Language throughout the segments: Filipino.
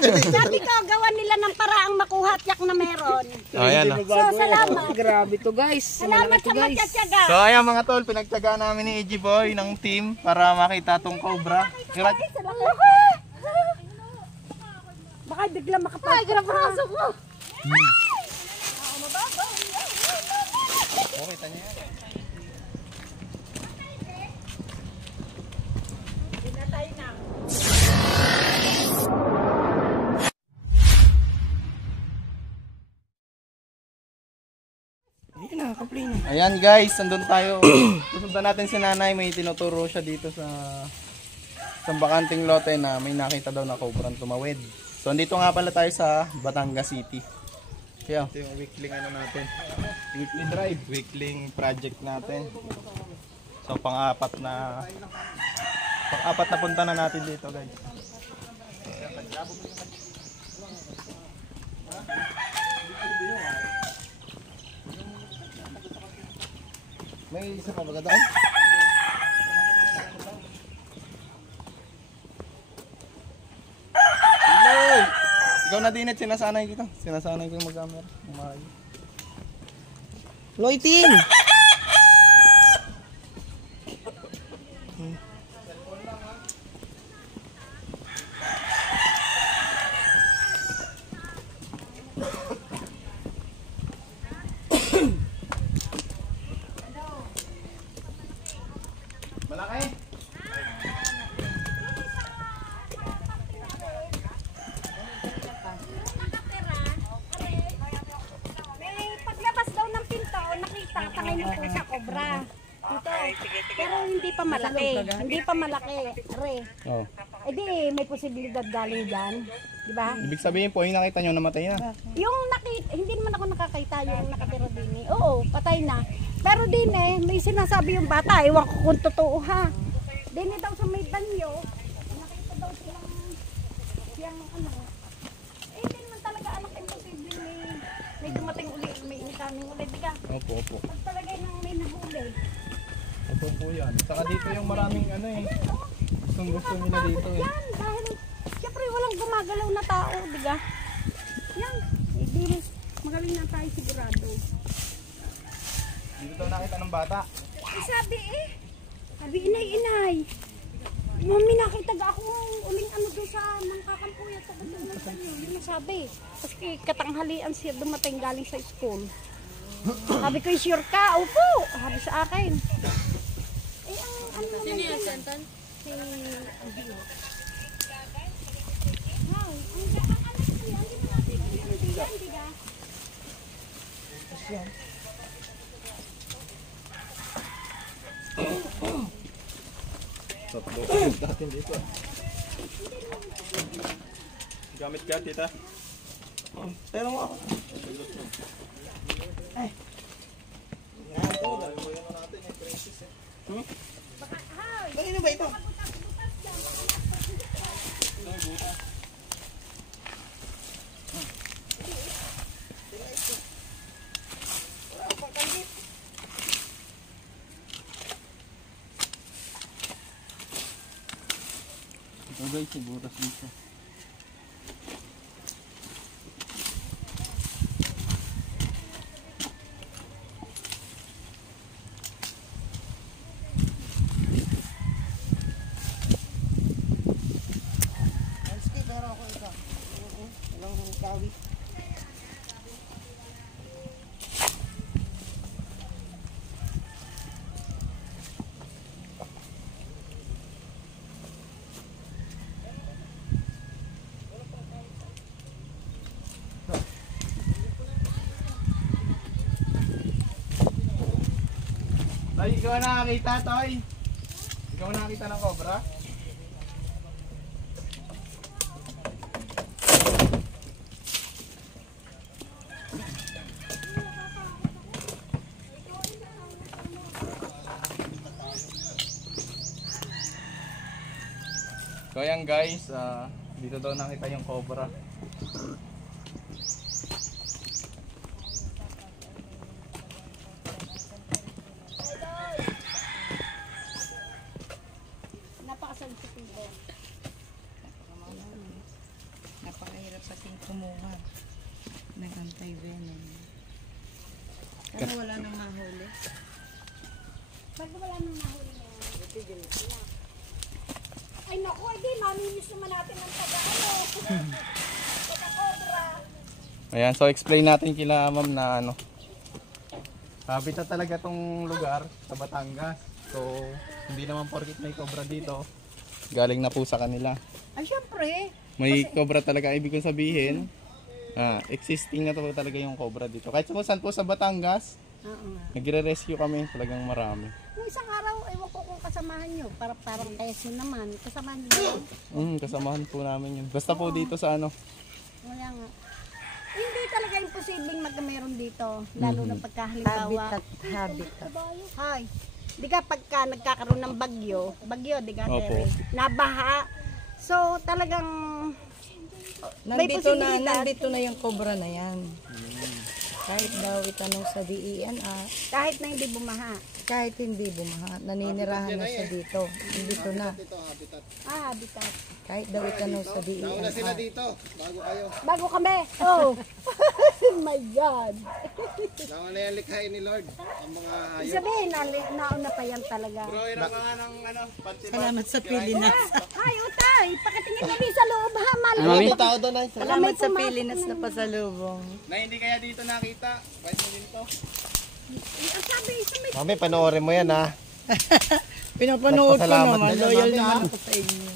Sabi ko, gawan nila ng paraang makuha at yak na meron. Ayan. So, salamat. Grabe to guys. Salamat sa magtsatsaga. So ayan mga tol, pinagtyagaan namin ni EG Boy ng team para makita tong cobra. Baka bigla makapasok. Ay, pinapasok mo. Oh, kita niya yan. Ayan guys, nandun tayo. Susundan natin si nanay, may tinuturo siya dito sa bakanting lote na may nakita daw na cobrang tumawid. So andito nga pala tayo sa Batangas City. Kaya ito yung weekly ano natin. Weekly drive, weekly project natin. So pang-apat na punta na natin dito guys. May isa pa baga doon? Hello! Ikaw na din at sinasanay kita. Sinasanay ko yung mag-camera. Loiting! Malaki! May paglabas daw ng pinto, nakita, tangay mo po sa cobra. Dito. Pero hindi pa malaki. Hindi pa malaki. Re. Oh. Eh di, may posibilidad galing dyan. Di ba? Ibig sabihin po, yung nakita nyo namatay na. Yung nakita, hindi naman ako nakakita yung nakatira din eh. Oo, patay na. Pero din eh, may sinasabi yung bata. Ewan ko kung totoo ha. Din daw sa may banyo, nakita daw silang ano. Eh, hindi naman talaga anak imposible may dumating uli, may incoming uli. Di ka? Opo, opo. Pag talaga nang may nahuli. Opo po yan. Saka dito yung maraming ano eh. Gusto nila dito eh. Yan, dahil siyempre walang gumagalaw na tao, di ka? Yan, hindi magaling na tayo sigurado. Dito daw nakita ng bata. Sabi inay. Mami, nakita ga ako uling ano doon sa Mangkakampuya. Tapos na sa inyo, yun ang sabi. Kasi katanghalian siya dumating galing sa school. Sabi ko, sure ka? Opo, sabi sa akin. Eh, ang ano naman yan? Senton? Si Angelo. Wow, ang anak ko yan, hindi mo natin hindi ka? Kasi yan. Tatlo natin dito. Gamit ka, tita. Pero mo ako. Ay. Yan to. Lagyan mo natin yung princess eh. Kanino ba ito? Ito guys, siguras dito. Toy, ikaw nakakita, Toy? Ikaw nakakita ng cobra? So ayan guys, dito daw nakita yung cobra. kasing kumuha ng anti-venom. Kaya wala nang mahuli. Pag wala nang mahuli na yan, ay naku, hindi, mamimiss naman natin ang taga-ano. Taga-cobra. Ayan, so explain natin kila ma'am na ano. Habitat talaga tong lugar sa Batangas. So, hindi naman porkit may cobra dito. Galing na po sa kanila. Ay, syempre. May cobra talaga, ibig kong sabihin. Existing na to talaga yung cobra dito. Kahit saan po sa Batangas, Oo nga. nagre-rescue kami, talagang marami. Yung isang araw, ewan ko kung kasamahan nyo. Parang Quezon naman. Kasamahan nyo. Kasamahan po namin yun. Basta po dito sa ano. Kaya nga. Hindi talaga imposibleng magkameron dito. Lalo na pagkahalimbawa. Habitat. Hay. Di ka pagka nagkakaroon ng bagyo, di ka Opo. tere, nabaha. So talagang may posibilidad. Nandito na yung cobra na yan. Kahit daw itanong sa DENR, Kahit na hindi bumaha. kahit hindi bumaha, naninirahan na siya dito. Dito na. Habitat. Kahit daw itanong sa DENR. dito, bago kayo. Bago kami. Oh. Oh my God. Naman na yan likhain ni Lord. Ang mga Sabihin, nauna pa yan talaga. Pero mga ng ano, Salamat sa Pilinas. Ay, utay. Pakitingin kami sa loob ha, mal. May tao doon ay. Salamat sa Pilinas na pasalubong. Na hindi kaya dito nakita. Bakit mo din to? Ang sabi, isa may Mami, panoorin mo yan ha. Pinapanood ko Nagpasalamat naman. ka dyan, Loyal mami, naman ha? ako sa inyo.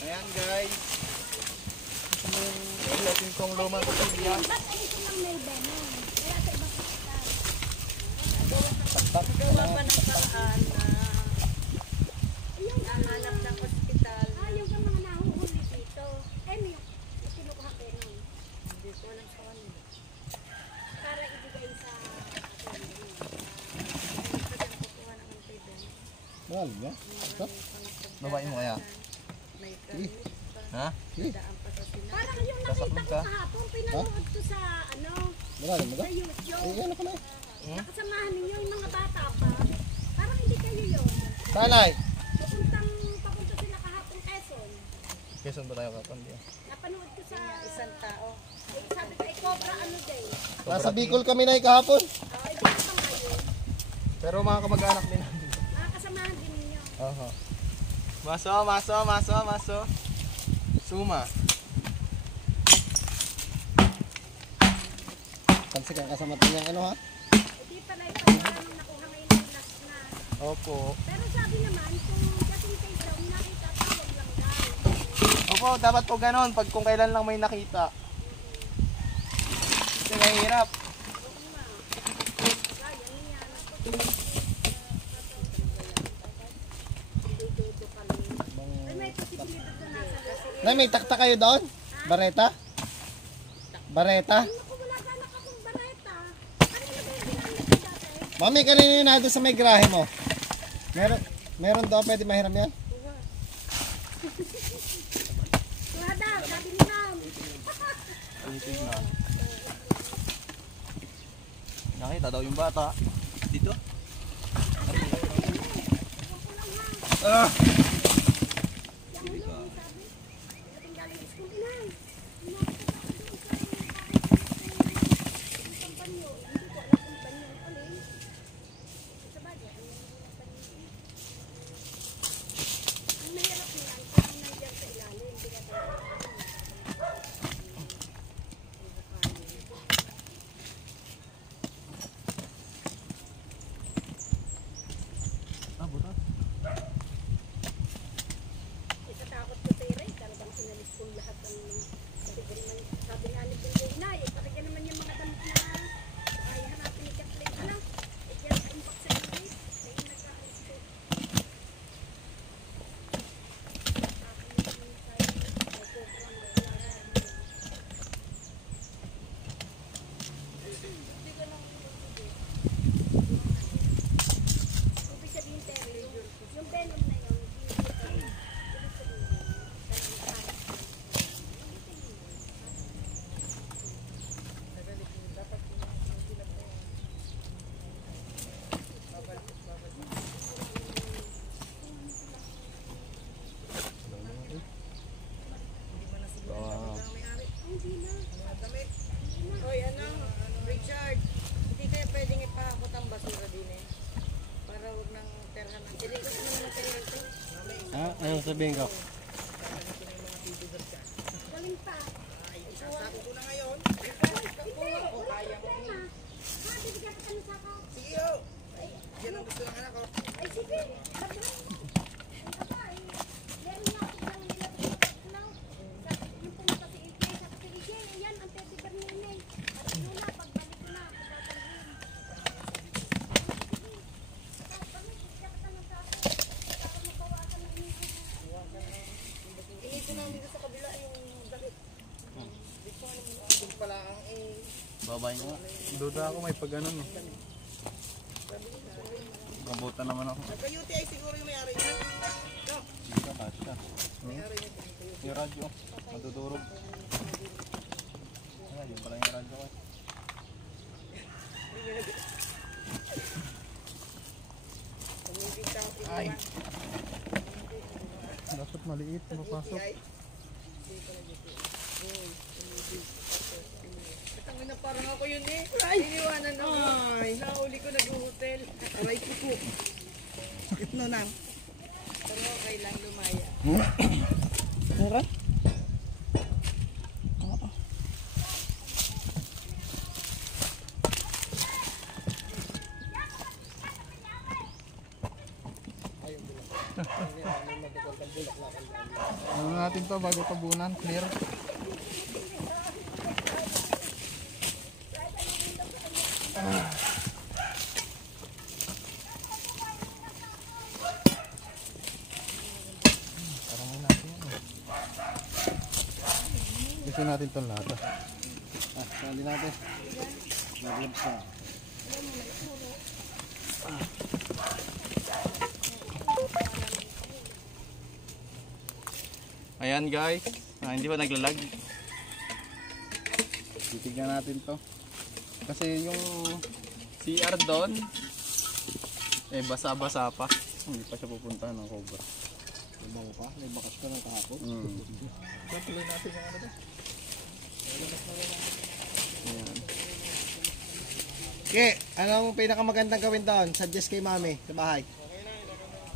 Ayan guys. Yung kong lumang kapilya. ba't ay ito lang may venom? Kaya sa ibang hospital. Gawa pa ng paraan na Yung hanap ng ospital. yung mga nahuhuli dito. Eh, may kinukuha venom. Hindi ko alam sa kanila. Para ibigay sa Mahal niya. Babae mo kaya? Ha? parang yung nakita ko kahapon, pinanood ko sa ano, Mahal mo sa ba? YouTube. Eh, ano ka na? Nakasamahan ninyo yung mga bata pa. Parang hindi kayo yun. Sanay! Papunta sila kahapon Quezon. Quezon ba tayo kapon? Napanood ko sa Isang tao. sabi ko, cobra ano day. Nasa Bicol kami na kahapon. Hindi ko pa ngayon. Pero mga kamag-anak din namin. Nakakasamahan din ninyo. Aha. Maso. Suma. Pansi kang kasama niya ano ha? Hindi pala ito parang nakuha ngayon yung last na. Opo. Pero sabi naman, kung kasing kayo daw, nakita tawag lang daw. Opo, dapat po ganon. Pag kung kailan lang may nakita. Kasi mahirap. Nay, may takta kayo doon? Bareta? Bareta? Ako wala ka akong bareta. Ano na ba yung ginamit ko dati? Mami, kanina yun na doon sa may garahe mo. Meron doon, pwede mahiram yan? Kuha daw, sabi ni ma'am. Tignan. Nakita daw yung bata. Dito. Ah, buta. Itatakot ko sa Ray, talagang sinalis ko lahat ng sabi nga ni Pinay na, talaga naman yung mga damit na ay hanapin ni Kathleen. Ano? Yan, impact sa Ray. Ay, nagkakalit ko. Ibig sabihin, Terry, yung venom na yun, sabihin ko? Babay nga. Duda ako may pag ganun eh. Kabutan naman ako. Nagka-UTI siguro yung may-ari niya. Hindi ka kasya. Yung radyo. Madudurog. Ay, yun pala yung radyo ko. Ay. Dapat maliit. Mapasok. Tangin na parang ako yun eh. Iniwanan ako. Nahuli ko nag-hotel. Aray ko po. Sakit na lang. Pero okay lang lumaya. Mura? Ano natin to bago tabunan? Clear? Gusto natin itong lata. Sali natin. Nag-labs na. Ayan guys, hindi pa naglalag. Titignan natin to. Kasi yung CR doon, eh basa-basa pa. Hindi pa siya pupunta ng cobra. Mabango pa. May bakas ka ng kahapon. Tuloy natin yung ano doon. Ayan. Okay, anong pinakamagandang gawin doon? Suggest kay mami sa bahay.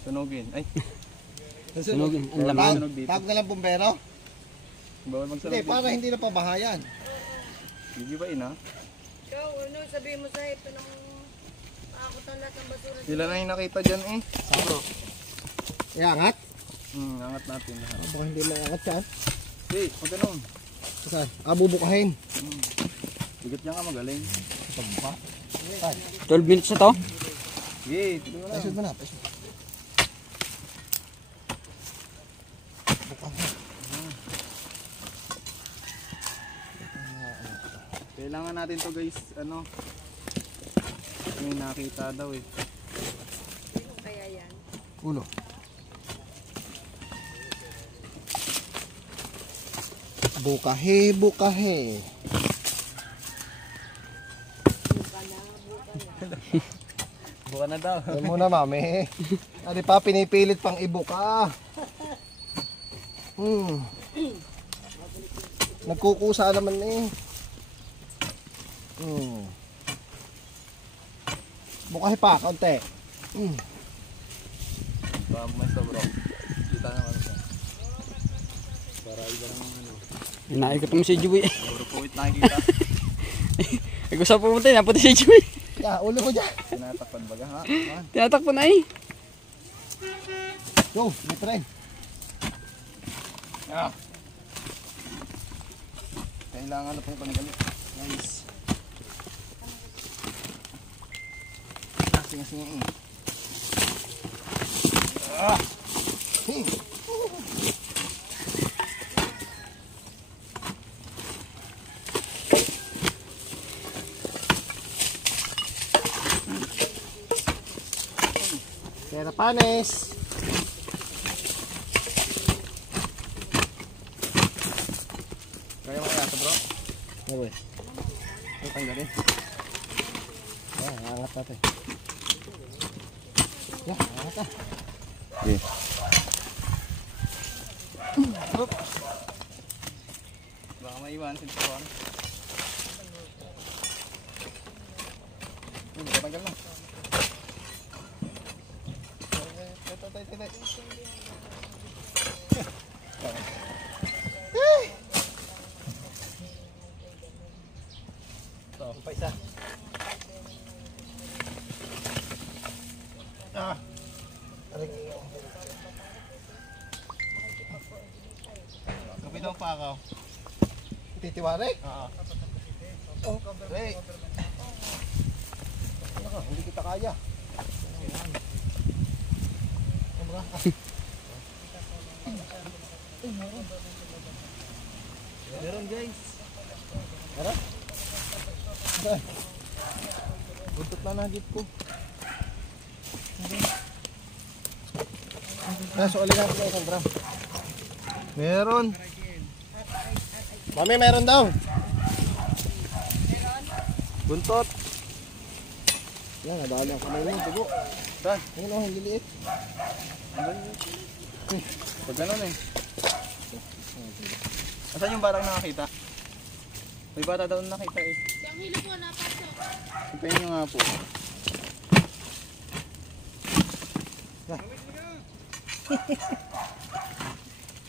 Sunugin. Ay, Sunugin. Ang laman. Sunog dito. Tawag na lang bumbero? bawal magsunog Hindi, dito. para hindi na pabahayan. Gigibain ha. Ikaw, ano sabihin mo sa ito nung paakutan lahat ng basura. Sila na yung nakita dyan eh. Iangat? Angat natin lahat. Baka hindi maangat yan. Hey, huwag ganun. Saan? Bubukahin. Bigat niya ka magaling. Pagbuka. 12 minutes na to. Hey, tignan mo lang. Pasod mo na. Pasod. Kailangan natin to guys, ano. May nakita daw eh. Sino kaya yan? Ulo. Bukahe, bukahe. Buka na daw. Yan muna mami. Ano pa, pinipilit pang ibuka. Nagkukusa naman eh. Bukahe pa, kaunti. Baka may sobro. Kita naman siya. Para iba naman ano. Inaikot mo si Joey. Puro puwit nakikita. Ay gusto pumunta, napunta si Joey. Ya, ulo ko dyan. Tinatakpan baga ha. Tinatakpo na eh. Go, may try. Kailangan na pong panagamit. Nice. Sige. Pera panes. Kaya mo kaya ito bro? Okay. Ito tanggalin. Angat natin. Ya, angat na. Okay. Baka maiwan si Tuan. Tanggal na. Ito. Ito, pa isa. Ah. Aray. Gabi daw pa ako. Titiwari? Oo. Oh, Ray. Ano, hindi kita kaya. Meron guys. Meron? Buntot na nagit ko. Kaso alin natin sa isang drum. Meron. Mami, meron daw. Buntot. Yan, nabali ang kamay mo. Dugo. Saan? Ayun o, hindi liit. Pag gano'n eh. Asan yung barang nakakita? May bata daw nakita eh. Yung hilo po, napasok. Hintayin nyo nga po.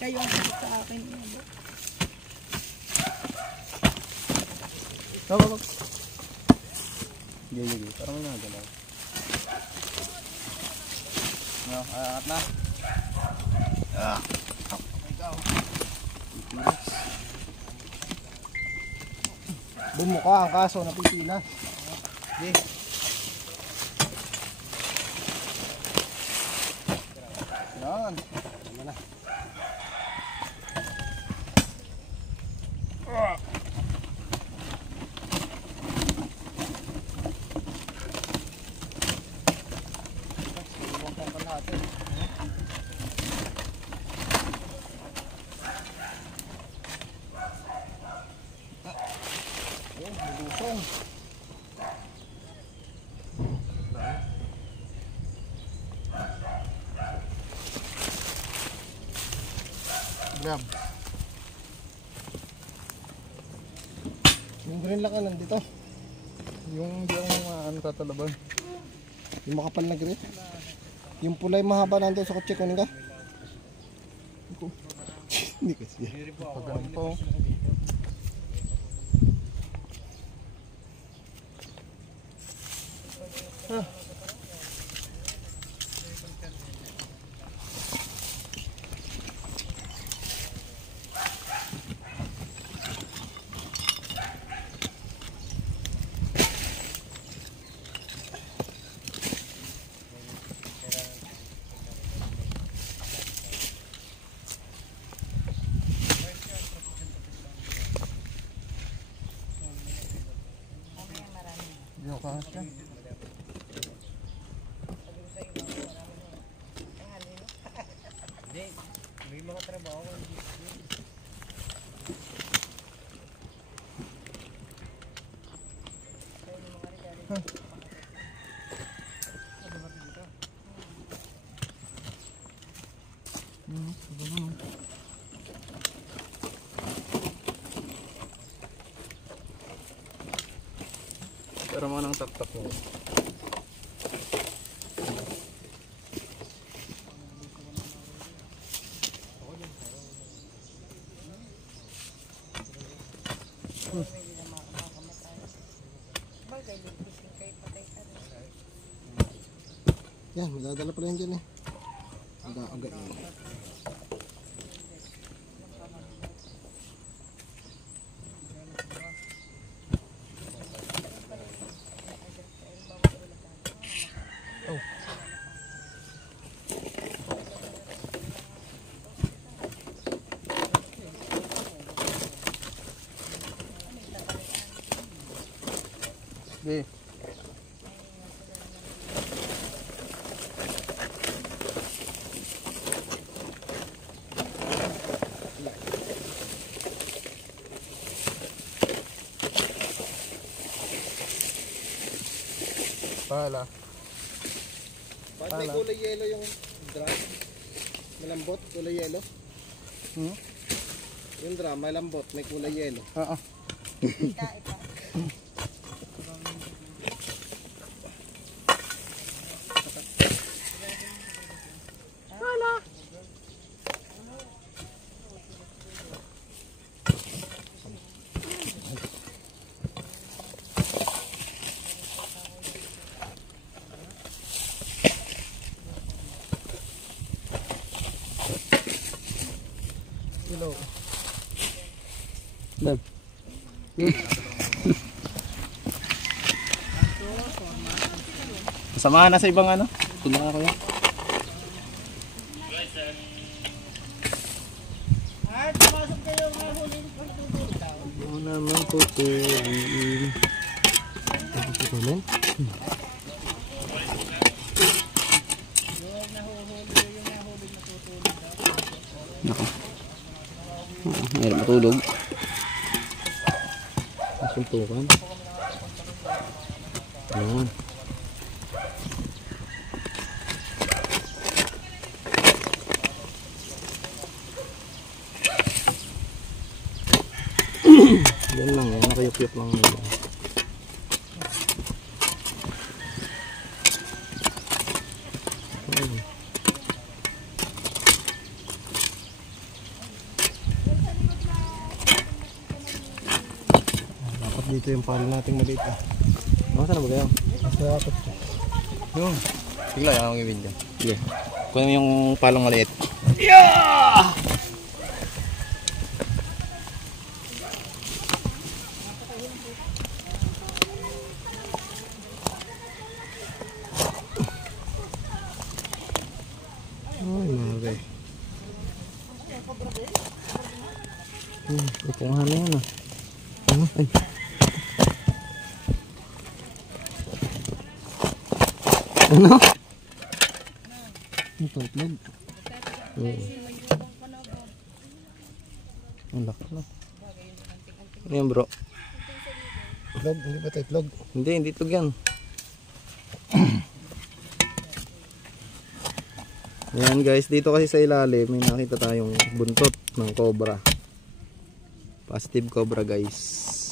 Kayo ang sagot sa akin. Wag. Sige. Parang may nagalaw. No, at na. Bumuka ang kaso, napipila. Sige. Yan. Tama na. Grab. Yung green lang ka nandito. Yung hindi ako ano tatalaban. Yung makapal na green. Yung pulay mahaba nandito sa kotse, kunin ka. Hindi kasi. Pag ganun po. Yung kasya. Pero mo nang tap-tap mo. Yan, madadala pa rin dyan eh. Aga-aga yun. Di. Pala. Bakit may kulay yellow yung drum? Malambot, kulay yellow. Yung drum, malambot, may kulay yellow. Oo. Dab. Samahan na sa ibang ano. Tulong ako yan. Ano naman pupulin? Pupulin? Nako. Mayroon matulog. Suntukan. Ayan. Yan lang yan, nakayup-yup lang yan. Dapat dito yung palo nating maliit ah. Saan na ba kayo? Dapat. Yung. Sige lang, akong gawin dyan. Sige. Kunin mo yung palong maliit. Ay, mare. Ipungahan na yan ah. Ay. Ano? Ito, itlog. Ang laki na. Ayan bro. Itlog? Hindi ba ito itlog? Hindi itlog yan. Ayan guys, dito kasi sa ilalim may nakita tayong buntot ng cobra. Positive cobra guys.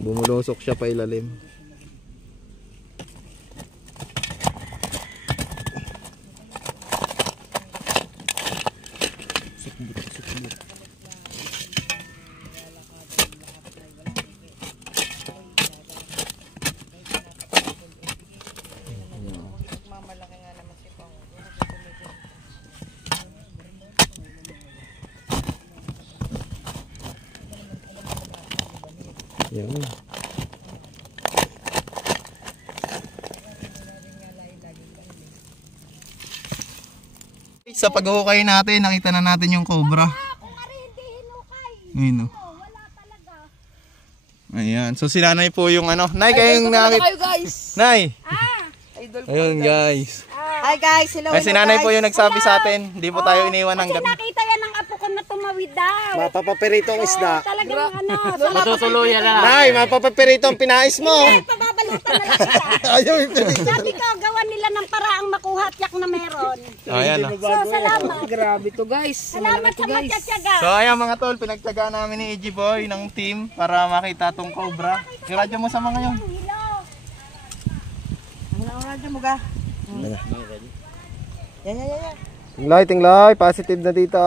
Bumulusok siya pa ilalim. Yan. Sa paghuhukay natin, nakita na natin yung cobra. Kung ari hindi hinukay. Ayun o. Wala talaga. Ayan. So si Nanay po yung ano. Nay, kayong nakita. Kayo guys. Nay. Idol. Ayun guys. Hi guys, hello. Ay, si Nanay po yung nagsabi sa atin. Hindi po tayo iniwan ng Kasi gabi. nakita yan ng apo ko na tumawid daw. Mapapapirito ang isda. Talagang ano. Matutuluyan na. Nay, mapapapirito ang pinais mo. Pababalutan na lang siya. Ayaw yung pinito. Sabi ko, gawan nila ng paraang makuha at yak na meron. Ayan o. So, salamat. Grabe to guys. Salamat sa matsatsaga. So ayan mga tol, pinagtyagaan namin ni EG Boy ng team para makita tong cobra. Iradyo mo sa mga yun. Tinglay, positive na dito.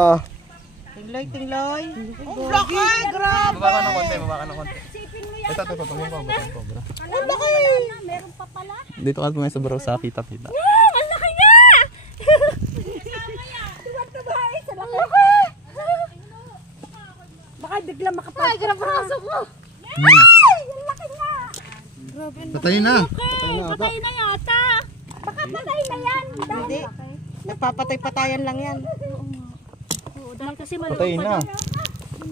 Tingloy, tingloy. Baba ka ng konti, baba ka ng konti. Sipin mo yan. Ito, yung cobra. Alam mo wala na. Meron pa pala. Dito ka pumayos sa baro sa kita-kita. Ang laki niya! Tuwa-tuwa eh. Sa laki. Baka bigla makapagpapasok. Ay, grabe pasok mo. Ay! Ang laki niya! Patay na. Patay na yata. Baka patay na yan. Hindi. Nagpapatay-patayan lang yan. Oo, dahil kasi malupad. Patay na.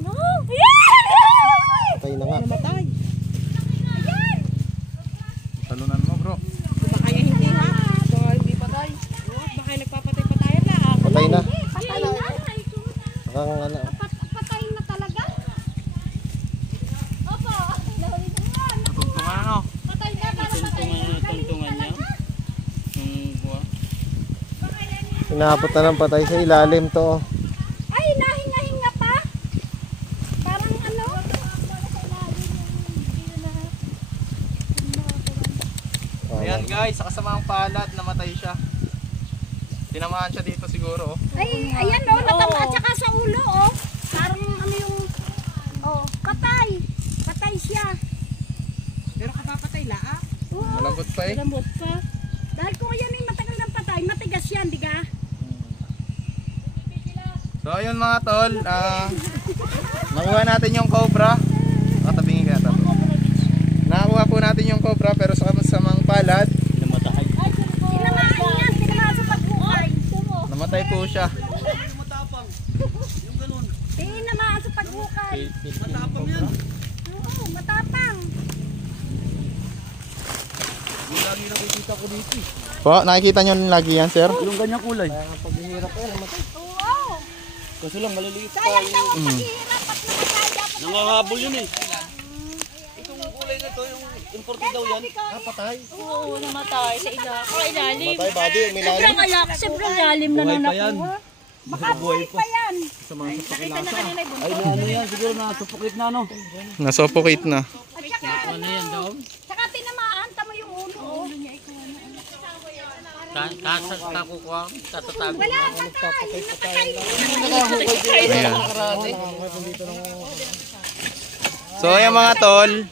No! Yan! Patay na nga. Namatay. Talunan mo bro. Baka yung hindi ha. Baka hindi patay. Baka yung nagpapatay-patayan na. Patay na. Patay na. Nakakangala. Patay na talaga. Opo. Nahuli na yan. Tutungtungan ano? Patay na. Para patay na. Tuntungan niya. Yung buwa. Sinapot na ng patay sa ilalim to. Ay, nahinga-hinga pa. Parang ano? Ayan guys, sa kasamaang palad, namatay siya. Tinamahan siya dito siguro. Oh. Ay, ayan oh, natama at saka sa ulo oh. Parang ano yung oh, patay. Patay siya. Pero kapapatay la Oo. Malambot pa eh. Lambot pa. Dahil kung yan yung matagal ng patay, matigas yan, di ka? So ayun mga tol, Nakuha natin yung cobra. Katabingin ka ito. Nakakuha po natin yung cobra pero sa masamang palad, Namatay. Tinamaan niya, tinamaan sa paghukay. namatay po siya. Tinamaan sa paghukay. Oo, matapang. Po, nakikita nyo lagi yan, sir? Yung ganyang kulay. Oo. Kaso lang maliliit pa. Sayang daw ang paghihirap at nakakaya pa. Nangangahabol yun eh. Oo, namatay sa ilalim. Matay, buddy. May lalim. Sobrang alak, sobrang lalim na nung nakuha. Baka buhay pa yan. Nakita na kanina yung buntot. Ay, ano yan? Siguro nasupukit na, no? Nasuffocate na. At saka, Ano yan daw? saka tinamaan, tama yung ulo. Oh. Kakukuha, katatago. Wala, patay. Napatay. Ayan. So ayan mga tol.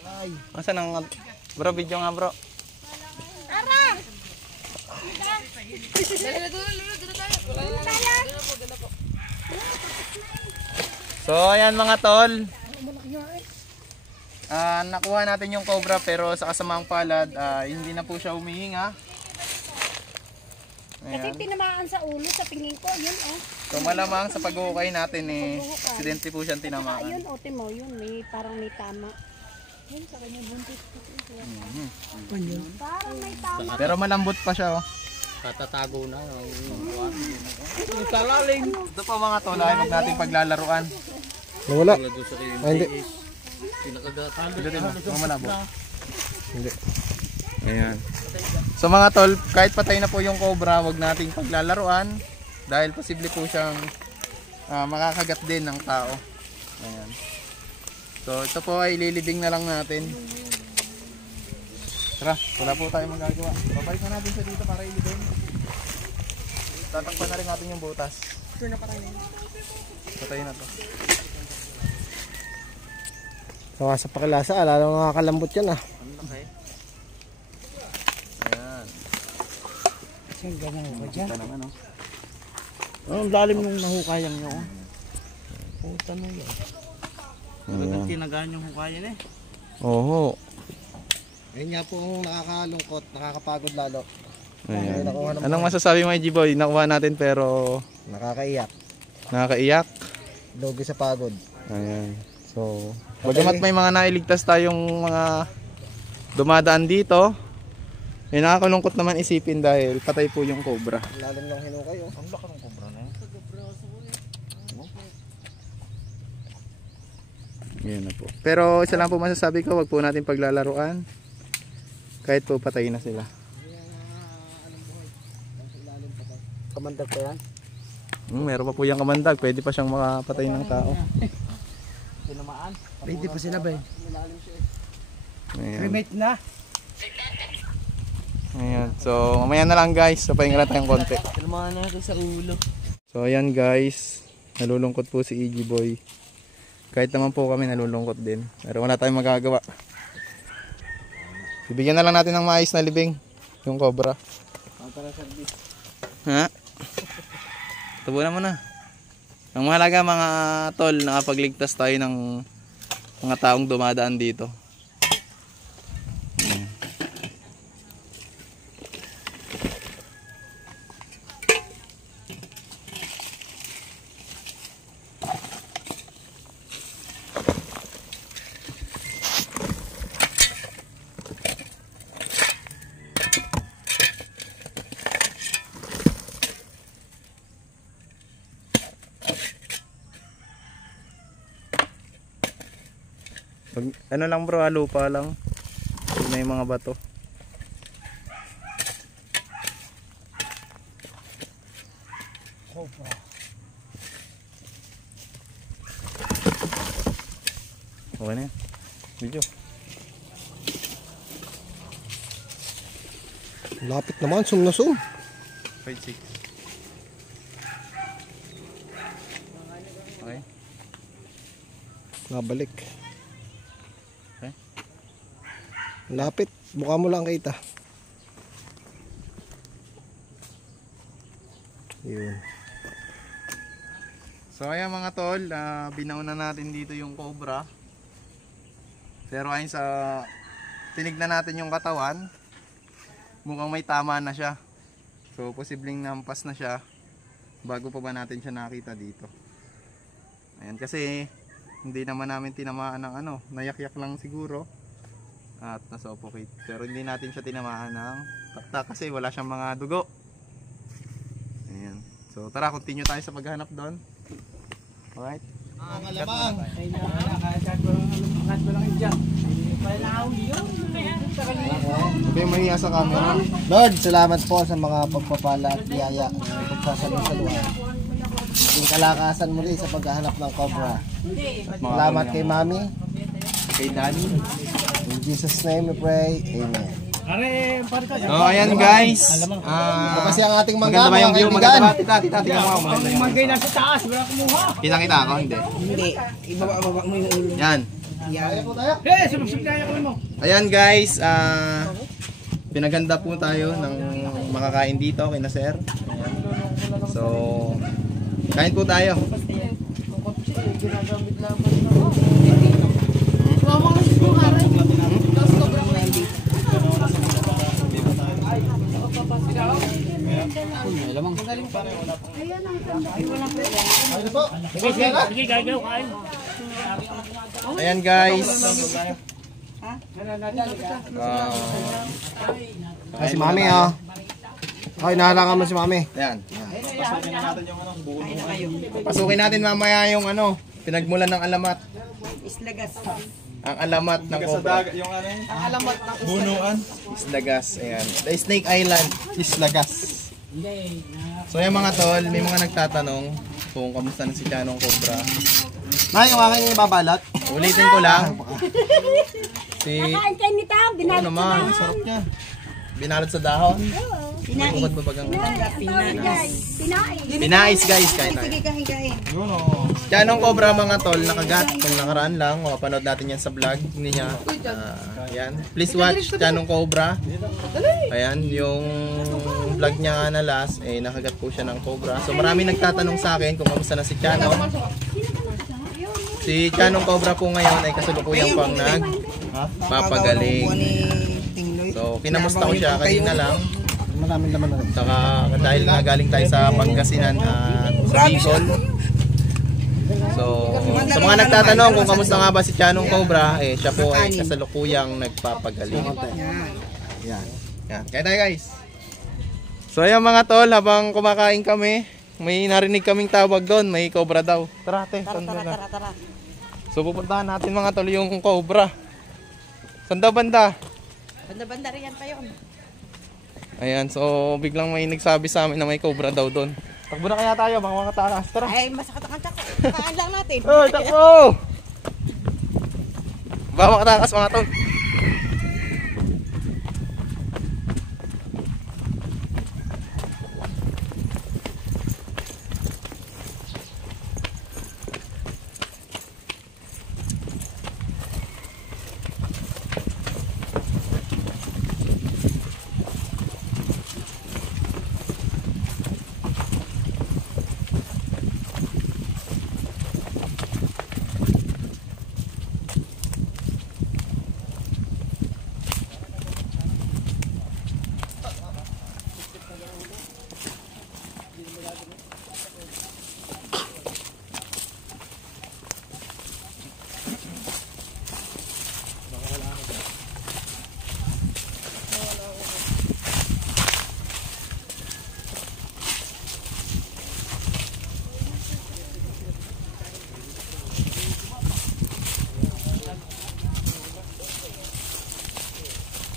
Asan ang bro, video nga bro. Tara. So ayan mga tol. Nakuha natin yung cobra pero sa kasamang palad, hindi na po siya humihinga. Kasi Ayan. tinamaan sa ulo sa tingin ko, yun oh. So malamang sa pag-uukay natin aksidente po siyang tinamaan. Ayun, ote mo, yun, may parang may tama. Yun, sa kanya buntis ko. Parang may tama. Pero malambot pa siya oh. Katatago na. Ito pa mga tol, ay wag natin paglalaruan. Nawala. Ay, hindi. Pilutin mo, malabo. Hindi. Ayan. So mga tol, kahit patay na po yung cobra, wag nating paglalaruan dahil posible po siyang makakagat din ng tao. Ayan. So ito po ay ililibing na lang natin. Tara, wala po tayong magagawa. Babalik na natin siya dito para ilibing. Tatakpan na rin natin yung butas. Patay na to. Sawa sa pakilasa, lalo nakakalambot yan ah. Ito naman oh. Ang lalim nung nahukayan nyo. Puta na yun. Talagang kinagaan yung hukayan eh. Oho. Ayun nga po nakakalungkot, nakakapagod lalo. Ayan. Nakuha ng Anong masasabi mo G-Boy? Nakuha natin pero nakakaiyak. nakakaiyak. Lugi sa pagod. Ayan. So, bagamat may mga nailigtas tayong mga dumadaan dito, nakakalungkot naman isipin dahil patay po yung cobra. Lalim ng hinukay oh. Ang laki ng cobra na yun. Yan na po. Pero isa lang po masasabi ko, wag po natin paglalaruan. Kahit po patay na sila. Kamandag pa yan? Meron pa po yung kamandag, pwede pa siyang makapatay ng tao. Tinamaan? Pwede pa sila ba eh? Ayan. Cremate na. Ayan. So, mamaya na lang guys. So, pahinga lang tayong konti. Tinamaan natin sa ulo. So, ayan guys. Nalulungkot po si EG Boy. Kahit naman po kami nalulungkot din. Pero wala tayong magagawa. Bibigyan na lang natin ng maayos na libing. Yung cobra. Ha? Tabunan mo na. Ang mahalaga mga tol, nakapagligtas tayo ng mga taong dumadaan dito. Ayan. Ano lang bro, lupa lang. Yun na yung mga bato. Okay na yan. Video. Lapit naman, zoom na zoom. 5-6. Okay. Nabalik. Okay. Lapit, mukha mo lang kita. Yun. So ayan mga tol, binauna natin dito yung cobra. Pero ayon sa tinignan natin yung katawan, mukhang may tama na siya. So posibleng nampas na siya bago pa ba natin siya nakita dito. Ayan, kasi hindi naman namin tinamaan ng ano, nayak-yak lang siguro at nasuffocate. Pero hindi natin siya tinamaan ng taktak kasi wala siyang mga dugo. Ayan. So tara, continue tayo sa paghahanap doon. Alright. Okay, mahiya sa camera. Lord, salamat po sa mga pagpapala at biyaya na pagsasalusaluhan. Yung kalakasan muli sa paghahanap ng cobra. Salamat kay Mami. Kay Daddy. In Jesus' name we pray. Amen. So ayan guys. Ito kasi ang ating Maganda mangga, ba yung mga view? kaibigan. Maganda ba? Tita, tingnan mo. Maganda yung Manggay nasa taas, wala kumuha. Kita ako? Hindi. Hindi. Ibaba mo yung ulo. Yan. Eh, sumagsigaya ko mo. Ayan guys. Pinaganda po tayo ng makakain dito kay na sir. So, kain po tayo. Ayan guys. Si Mami oh. Ay, nahalangan mo si Mami. Ayan. Pasukin natin mamaya yung ano, pinagmulan ng alamat. Islagas. Ang alamat ng cobra. Ang alamat ng Islagas. Ayan. The Snake Island. Islagas. So yung mga tol, may mga nagtatanong kung kamusta na si Chanong Cobra. Nay, yung aking ibabalot. Ulitin ko lang. Si... Kain kayo nito, Oo binalot naman, ang sarap niya. Binalot sa dahon. Pinais. Bukod pa bagang... Pinais. Pinais guys, kain tayo. Sige, kain. Chanong Cobra mga tol, nakagat. Kung nakaraan lang, mapanood natin yan sa vlog niya. Ayan. Please watch Chanong Cobra. Ayan, yung vlog niya nga na last, eh nakagat po siya ng cobra. So marami nagtatanong sa akin kung kamusta na si Chanong. Si Chanong Cobra po ngayon ay kasalukuyang pang nagpapagaling. So kinamusta ko siya kanina lang. Maraming laman na rin. Saka dahil nga galing tayo sa Pangasinan at sa Bicol. So sa mga nagtatanong kung kamusta nga ba si Chanong Cobra, eh siya po ay kasalukuyang nagpapagaling. Yan. Yan. Kaya tayo guys. So ayan mga tol, habang kumakain kami, may narinig kaming tawag doon, may cobra daw. Tara ate, Tara. So pupuntahan natin mga tol yung cobra. Saan daw banda? Banda-banda rin yan pa yun. Ayan, so biglang may nagsabi sa amin na may cobra daw doon. Takbo na kaya tayo, baka makatakas. Tara. Ay, masakit ang tsaka. Kain lang natin. Oh, takbo! Baka makatakas mga tol.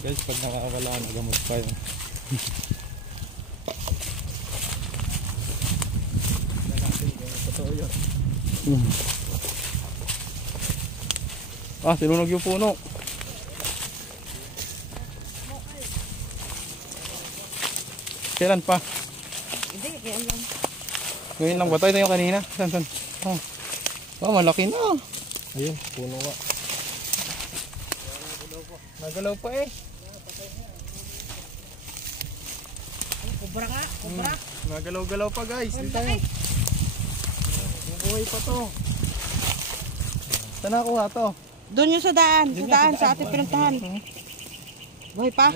Guys, pag nakakawala, nagamot pa yun. Ah, sinunog yung puno. Kailan pa? Hindi, kaya lang. Ngayon lang ba? Ito yung kanina. San? Oh, malaki na. Ayun, puno nga. Nagalaw pa eh. Kubra ka, kubra. Nagalaw-galaw pa guys. Dito tayo. Buhay pa to. Saan nakuha to? Doon yung sa daan, sa ating pinuntahan. Buhay pa?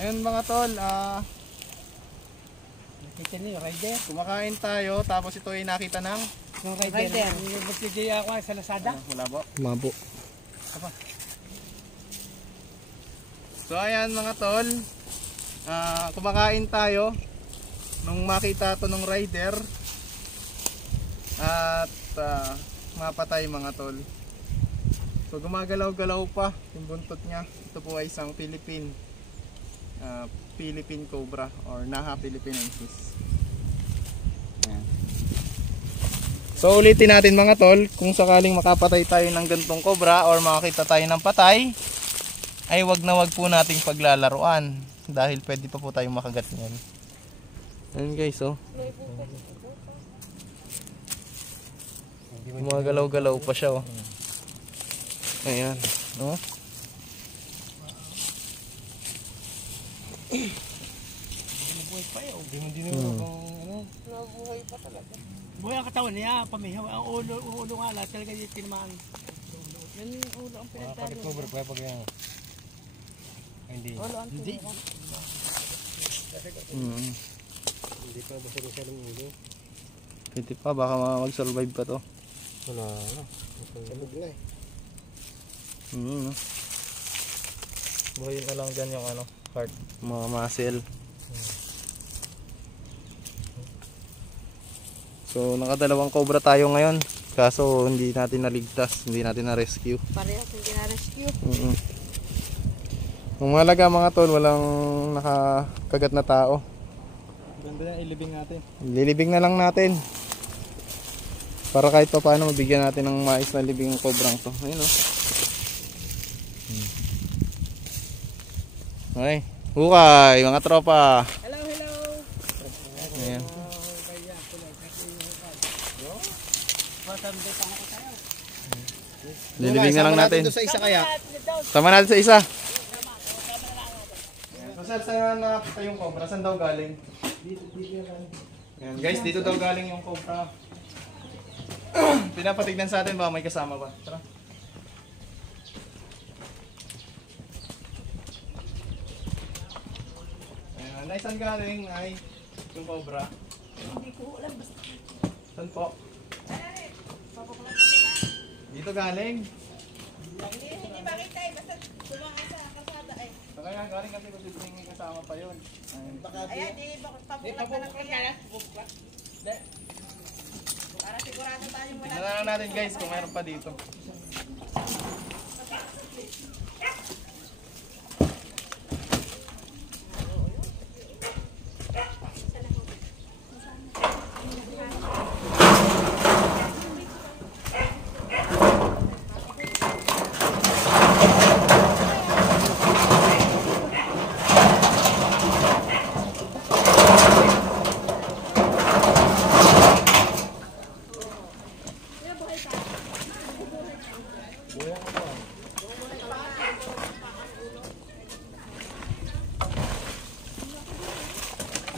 Ngayon mga tol, kumakain tayo, tapos ito ay nakita ng Rider. wala po. Mabo. So ayan mga tol, kumakain tayo nung makita to ng rider at mapatay mga tol. So gumagalaw-galaw pa yung buntot niya. Ito po ay isang Philippine cobra or Naha philippinensis. Ayan. So ulitin natin mga tol, kung sakaling makapatay tayo ng gantong cobra or makakita tayo ng patay, ay wag na wag po nating paglalaruan dahil pwede pa po tayong makagat niyan. Ayun guys, oh. Gumagalaw-galaw pa siya, oh. Ayan, oh. Buhay ang katawan niya, pamihaw. Ang ulo nga lang, talaga yung tinamaan. Yan yung ulo ang pinagtalo. Hindi. Hindi pa basta ng ulo. Pwede pa, baka mag-survive pa to. Wala na. Kalog na eh. Buhayin na lang dyan yung ano, heart, mga muscle. So nakadalawang cobra tayo ngayon, kaso hindi natin naligtas, hindi natin na-rescue. Parehas hindi na-rescue. Ang mahalaga mga tol, walang nakakagat na tao. Ganda na, ilibing natin. Lilibing na lang natin. Para kahit pa paano mabigyan natin ng mais na libing ng cobrang to. Ayun, oh. Okay, hukay mga tropa. Hello. Ayan. Lilibing na lang natin. Sa isa kaya. Sama natin sa isa. So sir, saan nakapita yung cobra? Saan daw galing? Dito yan. Guys, dito daw galing yung cobra. Pinapatignan sa atin, baka may kasama ba? Tara. Ayan, ay saan galing ay yung cobra? Hindi ko alam. Saan po? Dito galing? Hindi makita eh, basta tumangan sa kasada eh. So kaya galing kasi kasi may kasama pa yun. Ayan, di pabuklat na lang kaya. Para sigurado tayo wala. Tignan na lang natin guys kung mayroon pa dito.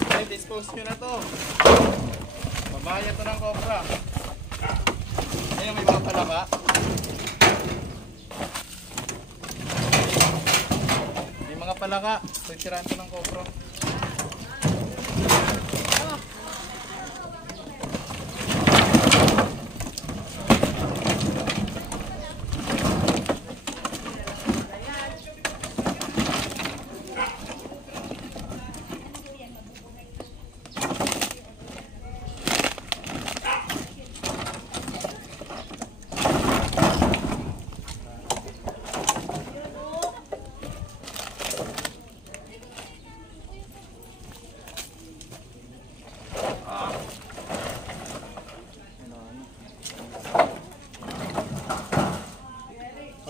Okay, dispose nyo na to. Babaya to ng cobra. Ayun, may mga palaka. May mga palaka. Sisiraan to ng cobra.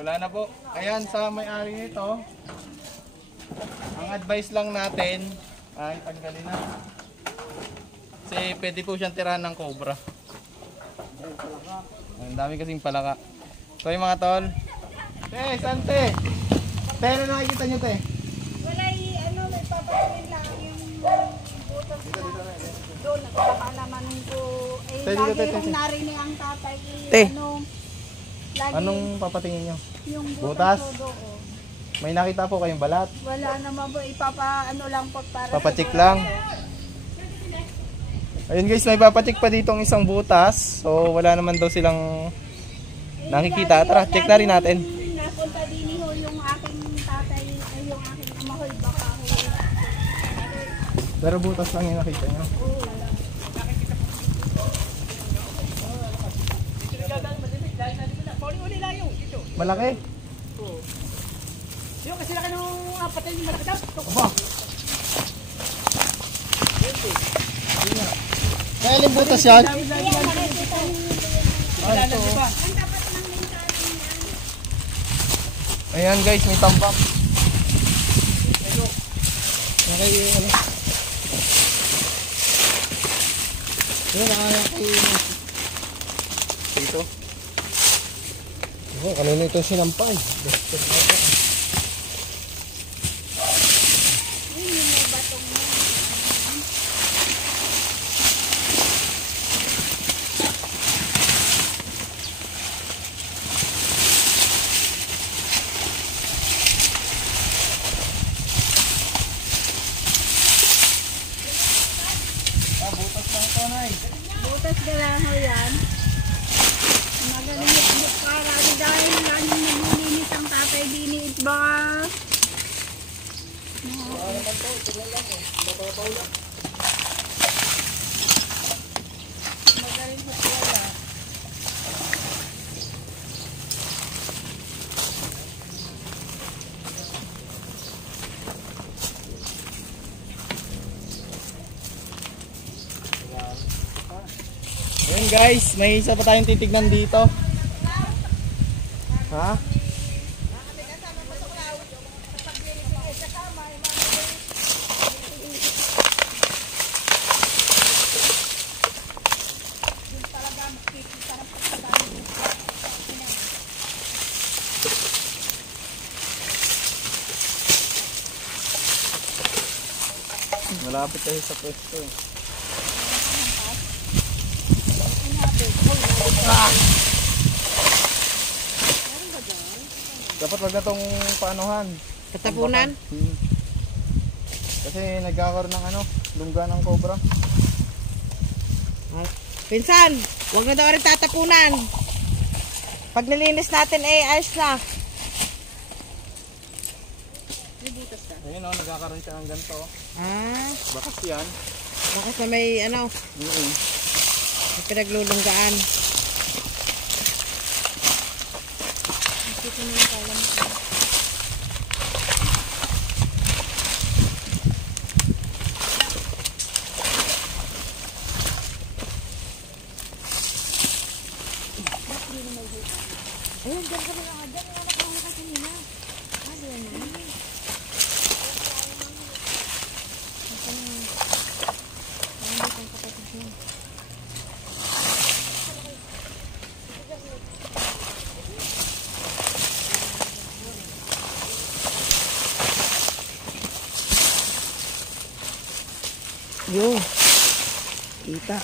Wala na po. Ayan, sa may-ari nito, ang advice lang natin ay tanggalin na. Kasi pwede po siyang tirahan ng cobra. Ang dami kasing palaka. So yung mga tol, sante! Te, ano nakikita nyo, te? Wala ano, may papatuloy lang yung butas na. doon. At baka naman ko, Te, lagi te, te, yung te. narinig ang tatay. Te. Lagi Anong papatingin nyo? yung butas? Oo. May nakita po kayong balat? Wala naman po, ano lang po para. Papacheck lang. Ayun guys, may papacheck pa dito ang isang butas. So wala naman daw silang nakikita. Tara, check na rin natin. Napunta din ho yung aking tatay, ay yung aking amahoy, baka ho. Pero butas lang yung nakita nyo. Malaki? Yung kasi laki nung patay yung malaki daw. Kaya ilang butas yan? Ayan guys, may tambak. Okay, ano? Yan, Dito. Oh, kanina ito sinampay. Butas gala ho yan. Magaling yung parang dahil laging naglilinis ang tatay din baka. Magaling sa wala. Ayan guys, may isa pa tayong titignan dito. Ha? Malapit tayo sa pwesto eh. Dapat wag na tong paanuhan. Katapunan? Kasi nagkakaroon ng lungga ng cobra. Pinsan, huwag na daw rin tatapunan. Pag nilinis natin ayos na. Ayun nagkakaroon siya ng ganito. Bakas yan. Bakas na may may pinaglulunggaan. Yo, kita.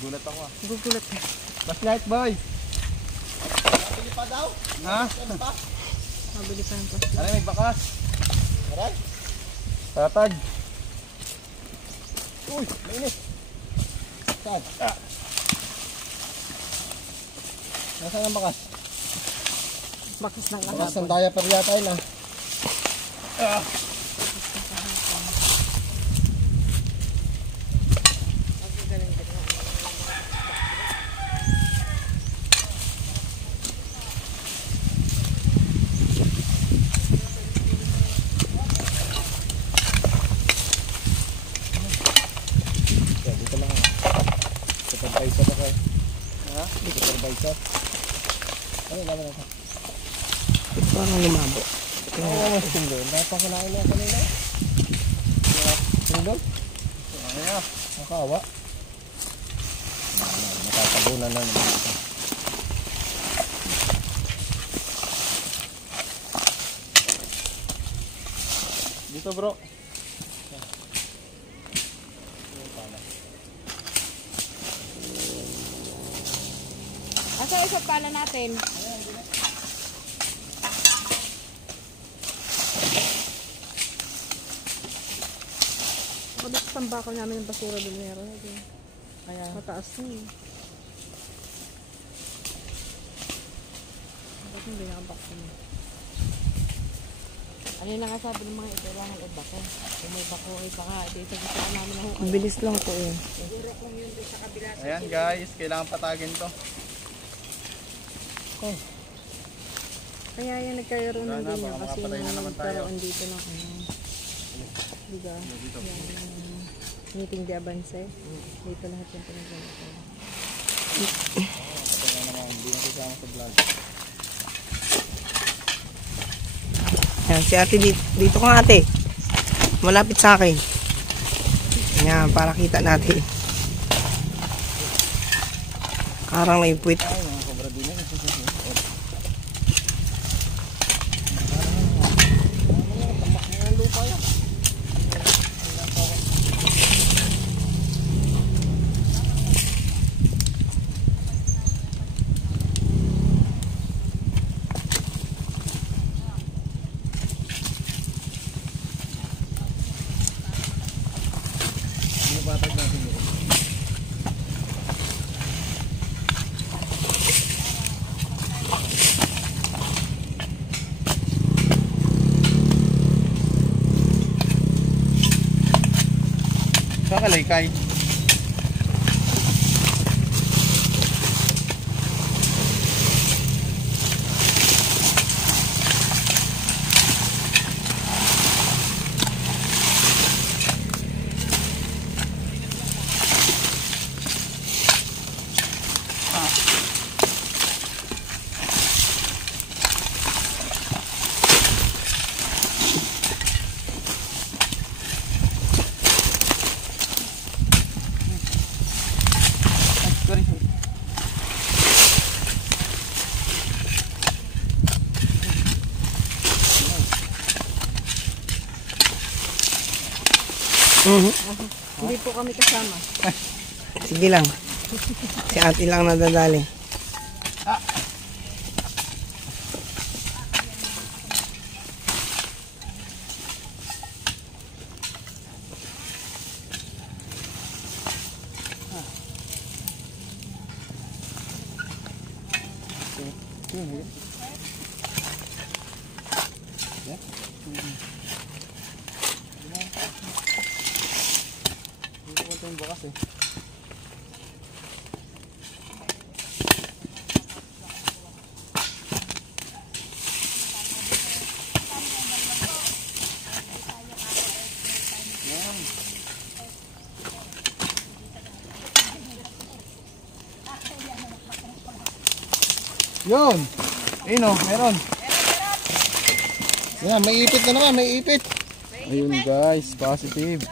Gulat ako ah. Gugulat. Flashlight boy. Pili pa daw? Ha? Mabili pa ito. Ano may bakas? Aray. Tatag. Uy, mainit. Saan? Nasaan ang bakas? Bakas ng Bakas ng diaper yata yun ah. Parang lumabo. Nakawa. Matatabunan na naman. Dito bro. Asa isa pala natin? Kapag tambakal namin ng basura doon meron. Kaya mataas na eh. Bakit hindi nakabakal na? Ano na nga sabi ng mga kailangan ibako. Kung may bako, baka dito gusto namin na hukay. Bilis lang po eh. Ayan guys, kailangan patagin to. Kaya yan nagkaroon ng Sana, ganyan baka kasi makapatay na naman tayo. nagkaroon dito ng diba? Yung meeting de avance. Dito lahat yung pinagagawa. Kaya naman, hindi na kasama sa vlog. Yan, si ate dito ka ate. Malapit sa akin. Yan, para kita natin. Arang na yung puwit. Kakalaykay. Hindi po kami kasama. Sige lang. Si ate lang nadadali. Bukas eh. Yun. Ayun o, meron. Yan, may ipit na naman, may ipit. Ayun guys, positive.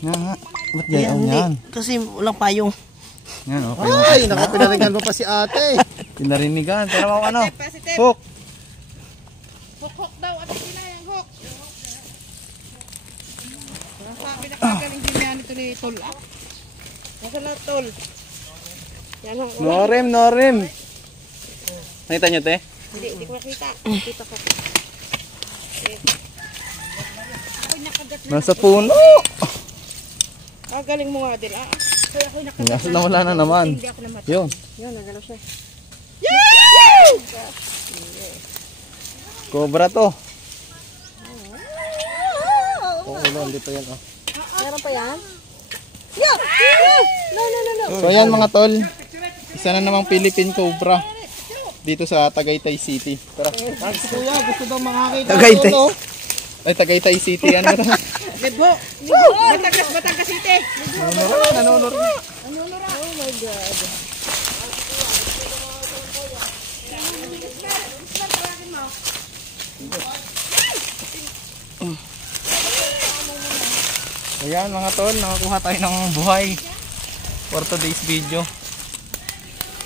Nga nga. Ba't ganyan yan? Kasi walang payong. Yan, okay. Ay, nakapinaringan mo pa si ate. Pinarinigan. Pero ano? Hook. Hook daw at kinayang hook. Sabi na kagaling din yan ito ni Tol. Nasaan na Tol? Yan ang No rim. Nakita nyo te? hindi ko makita. Kita ko. Nasa puno. Galing mo nga din. Kaya ako'y nakagat. Nawala na naman. Hindi ako namatay. Yun. Yun, nagalaw siya. Cobra to. Oo, ulan, dito yan. Oh. Meron pa yan? So ayan mga tol. Isa na namang Philippine Cobra. Dito sa Tagaytay City. Tara. Kuya, gusto daw makakita. Tagaytay. Ay, Tagaytay City. Ano na? Libo. Batangas City. Nanonor. Oh my God. Ayan mga tol, nakakuha tayo ng buhay for today's video.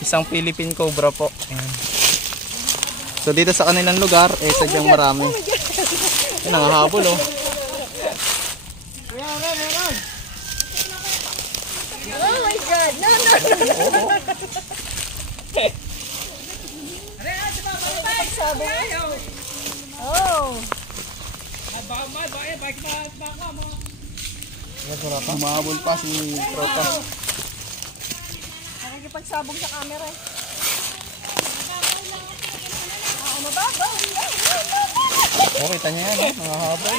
Isang Philippine Cobra po. Ayan. So dito sa kanilang lugar, sadyang marami. Ayan, nangahabol oh. Oh my God! No, no, no! Oh! Humahabol pa si tropa. Nakikipagsabog sa camera eh. Mababaw! Oh, kita niya yan, nangahabol.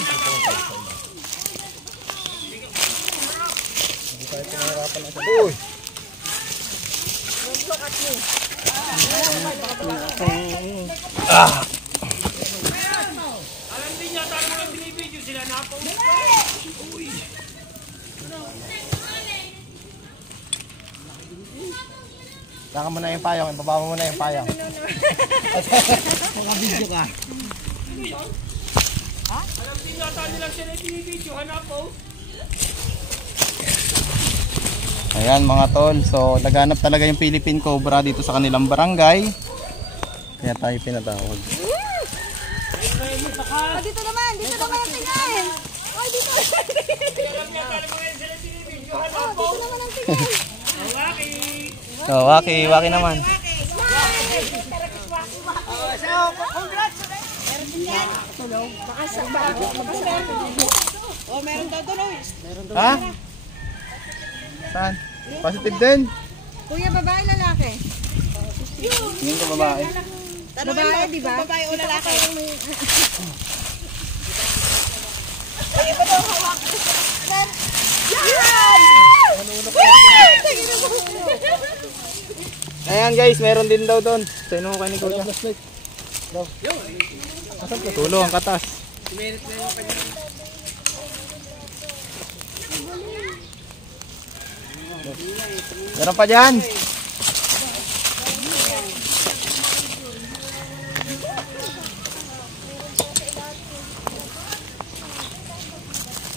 Hindi tayo pinahirapan na siya. Uy! Saka mo na yung payong, ibaba mo na yung payong. Makabidyo ka. Ayan mga tol, so laganap talaga yung Philippine Cobra dito sa kanilang barangay. Kaya tayo pinatawag. Oh, dito naman ang tingin! Oh, dito! Oh, dito naman ang tingin! So, waki naman. Oh, meron daw tuloy. Ha? Saan? Positive din? Kuya, babae, lalaki. Hindi ka babae. Babae, di ba? Babae o lalaki. Ayan guys, meron din daw doon. Sa inyo kayo ni Kuya. Tulo ang katas. Meron pa dyan.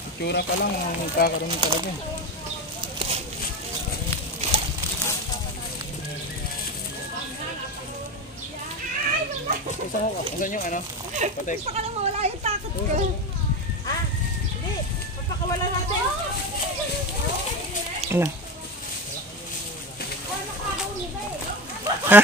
Itsura pa lang, magkakaroon talaga. Saan yung ano? Patek. Gusto ka na mawala yung takot ko. Hindi. Pagpakawala natin. Ano? Ha?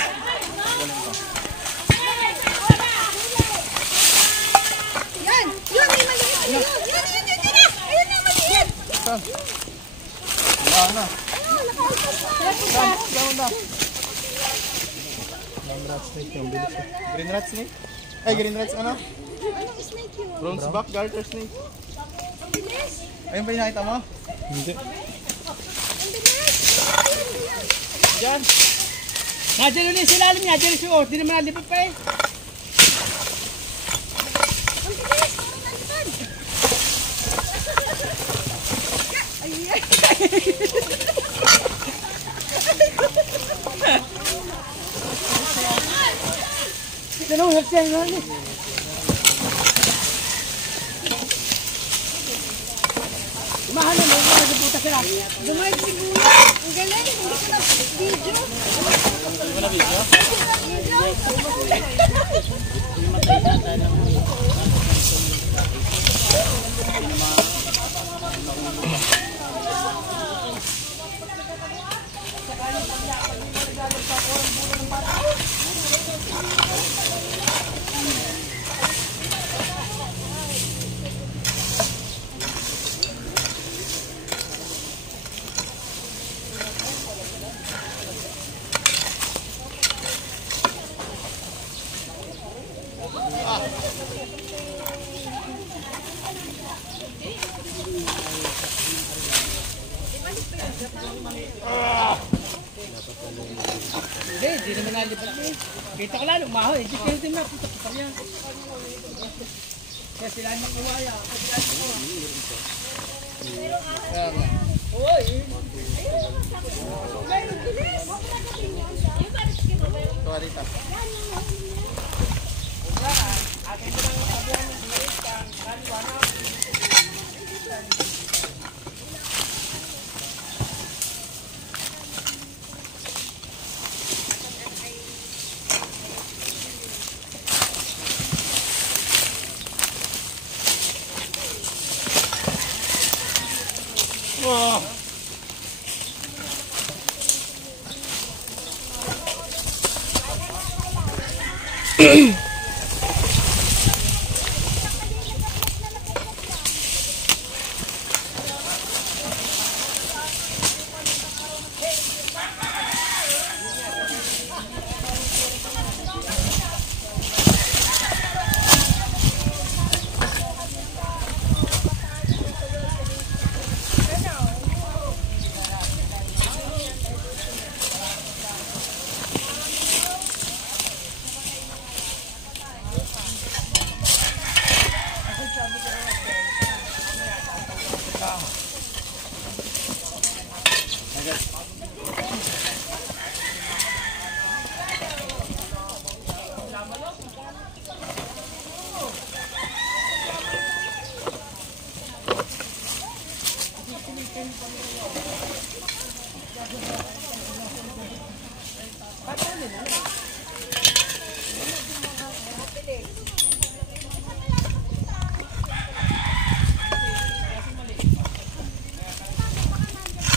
Yan! Yun! May maliit! Yun! Yun! Ayun na! Maliit! Wala na. Green rat snake? Ay, green rats ano? Anong snake yun? Bronze back garter snake. Ayun ba yung nakita mo? Hindi. Diyan. Nandiyan ulit sa ilalim niya. Diyan siya. Di naman nalipot pa eh. Tanong, siya nga ulit. Mahal na mo. Nagpupunta sila. Dumag si Kuya. Ang galing. Hindi ko na-video. Hindi mo na video? Hindi naman nalipot pa eh. Kita ko lalo, maho eh. Di kayo din na. Kita ko pa yan. Kaya sila nang uwaya. Ito, Arita.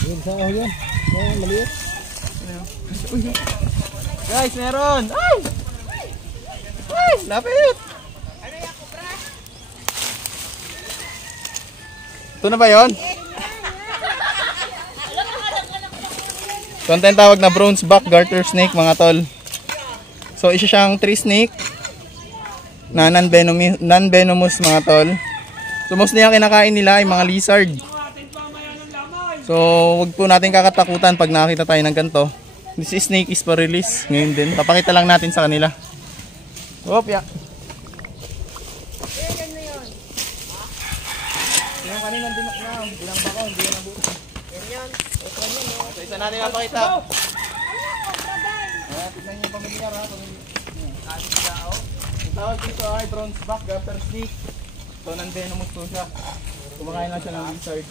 Yun, saan ako yun? Yan, maliit. Guys, meron! Ay! Ay! Lapit! Ito na ba yun? Ito ang tawag na bronze back garter snake mga tol. So isa siyang tree snake na non-venomous mga tol. So mostly ang kinakain nila ay mga lizard. So wag po natin kakatakutan pag nakakita tayo ng ganito. This snake is for release ngayon din. Papakita lang natin sa kanila. Hop, ya. Yung kaninang binamba ko, hindi yan nabuto. Yan. So isa natin mapakita. Tignan nyo yung pamilyar ha. Ating tao. Yung tawag dito ay bronze back garter snake. So non-venomous po siya. Kumakain lang siya ng lizard.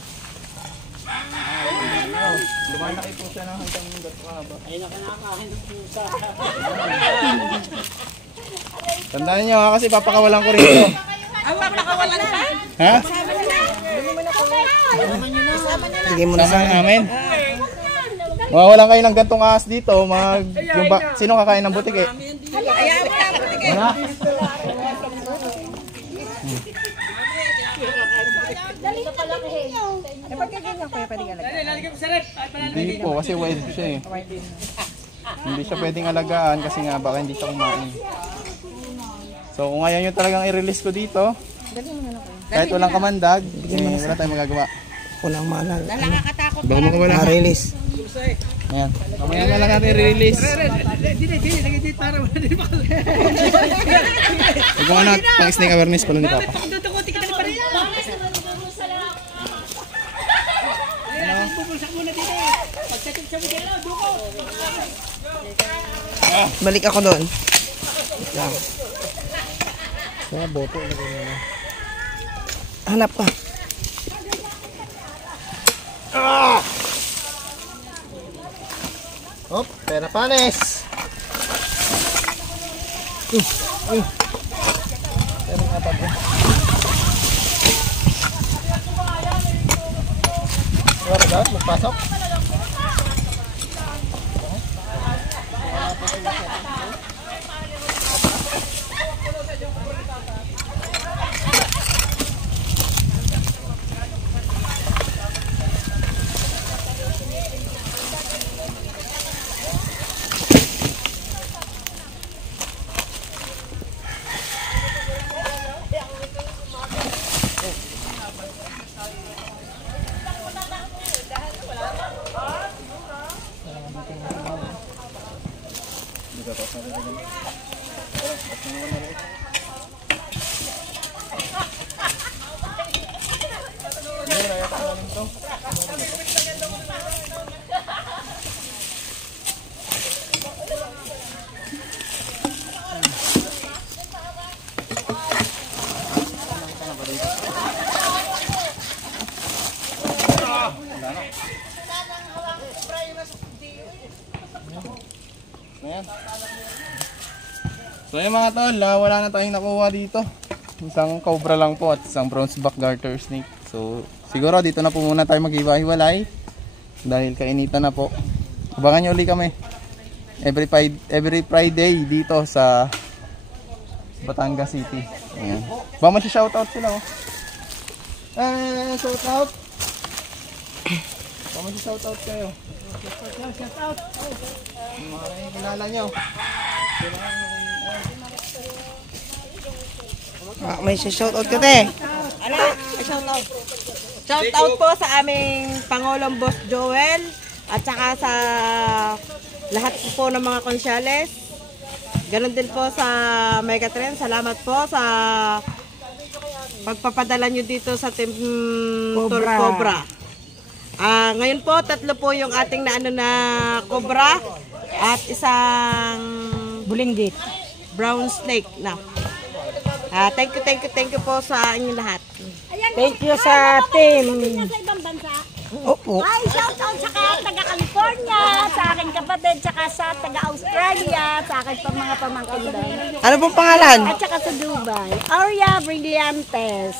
Lumalaki po siya ng hanggang gato kahaba. Ay nakanakain ng pusa. Tandaan nyo ha kasi papakawalan ko rito. Ay, wala nakawalan pa? Ha? Bigay mo na sa akin. namin. Mawawalan kayo ng gantong ahas dito. Sino kakain ng butik eh? Ayaw mo na, butik. Wala. Hindi po kasi wild siya eh. Hindi siya pwedeng alagaan kasi nga baka hindi siya kumain. So kung ayaw nyo talagang i-release ko dito, kahit walang kamandag, wala tayong magagawa. Walang maalala. Baka makawala. Ma-release. Ayan. Mamaya na lang natin i-release. Huwag mo na pang snake awareness pala ni Papa. Balik ako doon. Lang. Kaya boto. Hanap ka. Hop, pera panes. Pero nga pa ba? Wala ba? Magpasok? Ayan. So yung mga tol, wala na tayong nakuha dito. Isang cobra lang po at isang bronze back garter snake. So, siguro dito na po muna tayo maghiwa-hiwalay dahil kainitan na po. Abangan nyo ulit kami every Friday dito sa Batangas City. Ayan. Ba mo siya shoutout sila oh. Shoutout. Ba mo siya shoutout kayo. Shoutout. Mga kilala nyo. May shoutout ka, te. Shoutout po sa aming Pangulong Boss Joel at saka sa lahat po ng mga konsyales. Ganon din po sa Megatren. Salamat po sa pagpapadala nyo dito sa Team Tour Cobra. Ngayon po, 3 po yung ating na Cobra at isang Bulinggit. brown snake na. Thank you po sa inyo lahat. Thank you sa team. Sa ibang bansa. Opo. Ay, shout out sa taga California, sa aking kapatid, saka sa taga Australia, sa aking mga pamangkin doon. Ano pong pangalan? At saka sa Dubai. Aurea Brillantes.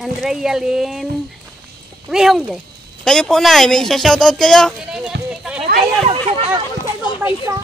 Andrea Lynn. Wihongge. Kayo po, Nay. May shoutout kayo? Ay, mag-shout out sa ibang bansa.